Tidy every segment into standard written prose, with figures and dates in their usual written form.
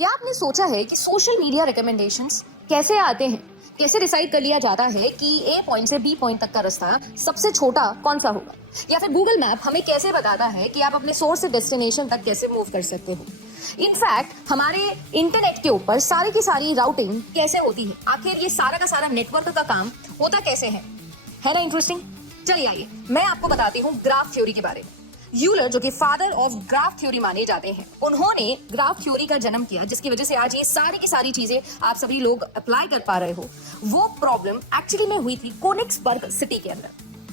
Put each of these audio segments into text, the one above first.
क्या आपने सोचा है कि सोशल मीडिया रिकमेंडेशंस कैसे आते हैं? कैसे डिसाइड कर लिया जाता है कि ए पॉइंट से बी पॉइंट तक का रास्ता सबसे छोटा कौन सा होगा? या फिर गूगल मैप हमें कैसे बताता है कि आप अपने सोर्स से डेस्टिनेशन तक कैसे मूव कर सकते हो? इनफैक्ट हमारे इंटरनेट के ऊपर सारी की सारी राउटिंग कैसे होती है? आखिर ये सारा का सारा नेटवर्क का काम होता कैसे है ना इंटरेस्टिंग? चलिए आइए मैं आपको बताती हूँ ग्राफ थ्योरी के बारे में। यूलर जो कि फादर ऑफ ग्राफ थ्योरी माने जाते हैं, उन्होंने ग्राफ थ्योरी का जन्म किया, जिसकी वजह से आज ये सारी की सारी चीजें आप सभी लोग अप्लाई कर पा रहे हो। वो प्रॉब्लम एक्चुअली में हुई थी कोनिग्सबर्ग सिटी के अंदर।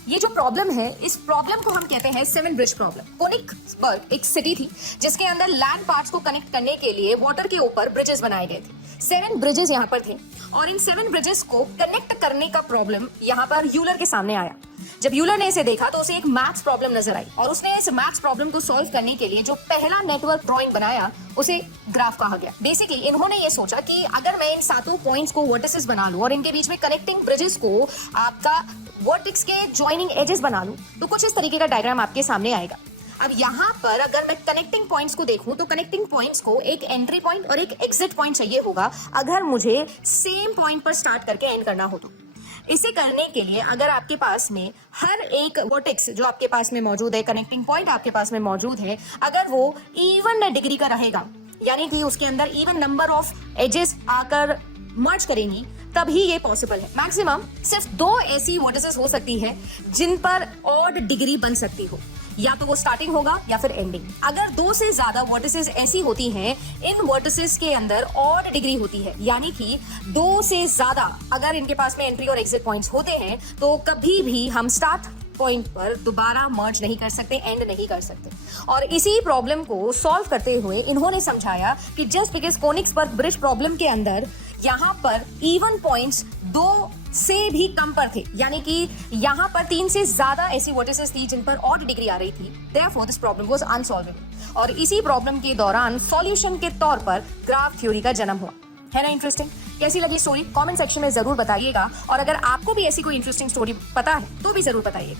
ये जो प्रॉब्लम है, इस प्रॉब्लम को हम कहते हैं सेवन ब्रिज प्रॉब्लम। कोनिग्सबर्ग एक सिटी थी जिसके अंदर लैंड पार्ट्स को कनेक्ट करने के लिए वाटर के ऊपर ब्रिजेस बनाए गए थे। 7 ब्रिजेस यहाँ पर थे और इन 7 ब्रिजेस को कनेक्ट करने का प्रॉब्लम यहाँ पर यूलर के सामने आया। जब यूलर ने इसे देखा तो उसे एक मैथ्स प्रॉब्लम नजर आई और उसने इस मैथ्स प्रॉब्लम को सॉल्व करने के लिए जो पहला नेटवर्क ड्राइंग बनाया उसे ग्राफ कहा गया। बेसिकली इन्होंने ये सोचा कि अगर मैं इन सातों पॉइंट्स को वर्टिसेस बना लूं और इनके बीच में कनेक्टिंग ब्रिजेस को आपका वर्टेक्स के ज्वाइनिंग एजेस बना लूं तो कुछ इस तरीके का डायग्राम आपके सामने आएगा। अब यहाँ पर अगर मैं कनेक्टिंग पॉइंट्स को देखूं तो कनेक्टिंग पॉइंट्स को एक एंट्री पॉइंट और एक एग्जिट पॉइंट चाहिए होगा अगर मुझे सेम पॉइंट पर स्टार्ट करके एंड करना हो तो। इसे करने के लिए अगर आपके पास में हर एक वर्टेक्स जो आपके पास में मौजूद है, कनेक्टिंग पॉइंट आपके पास में मौजूद है, अगर वो इवन डिग्री का रहेगा, यानी कि उसके अंदर इवन नंबर ऑफ एजेस आकर मर्ज करेंगी, तभी ये पॉसिबल है। मैक्सिमम सिर्फ 2 ऐसी वर्टिसेस हो सकती है जिन पर ऑड डिग्री बन सकती हो, या तो वो स्टार्टिंग होगा या फिर एंडिंग। अगर 2 से ज्यादा वर्टिसेस ऐसी होती हैं, इन वर्टिसेस के अंदर ऑड डिग्री होती है, यानी कि 2 से ज्यादा अगर इनके पास में एंट्री और एग्जिट पॉइंट्स होते हैं तो कभी भी हम स्टार्ट पॉइंट पर दोबारा मर्ज नहीं कर सकते, एंड नहीं कर सकते। और इसी प्रॉब्लम को सॉल्व करते हुए इन्होंने समझाया कि just because Königsberg bridge problem के अंदर यहाँ पर इवन पॉइंट्स 2 से भी कम पर थे, यानी कि यहाँ पर 3 से ज्यादा ऐसी वर्टिसेस थी जिन पर ऑड डिग्री आ रही थी। Therefore this problem was unsolvable. और इसी प्रॉब्लम के दौरान सॉल्यूशन के तौर पर ग्राफ थ्योरी का जन्म हुआ। है ना इंटरेस्टिंग? कैसी लगी स्टोरी? कमेंट सेक्शन में जरूर बताइएगा और अगर आपको भी ऐसी कोई इंटरेस्टिंग स्टोरी पता है तो भी जरूर बताइएगा।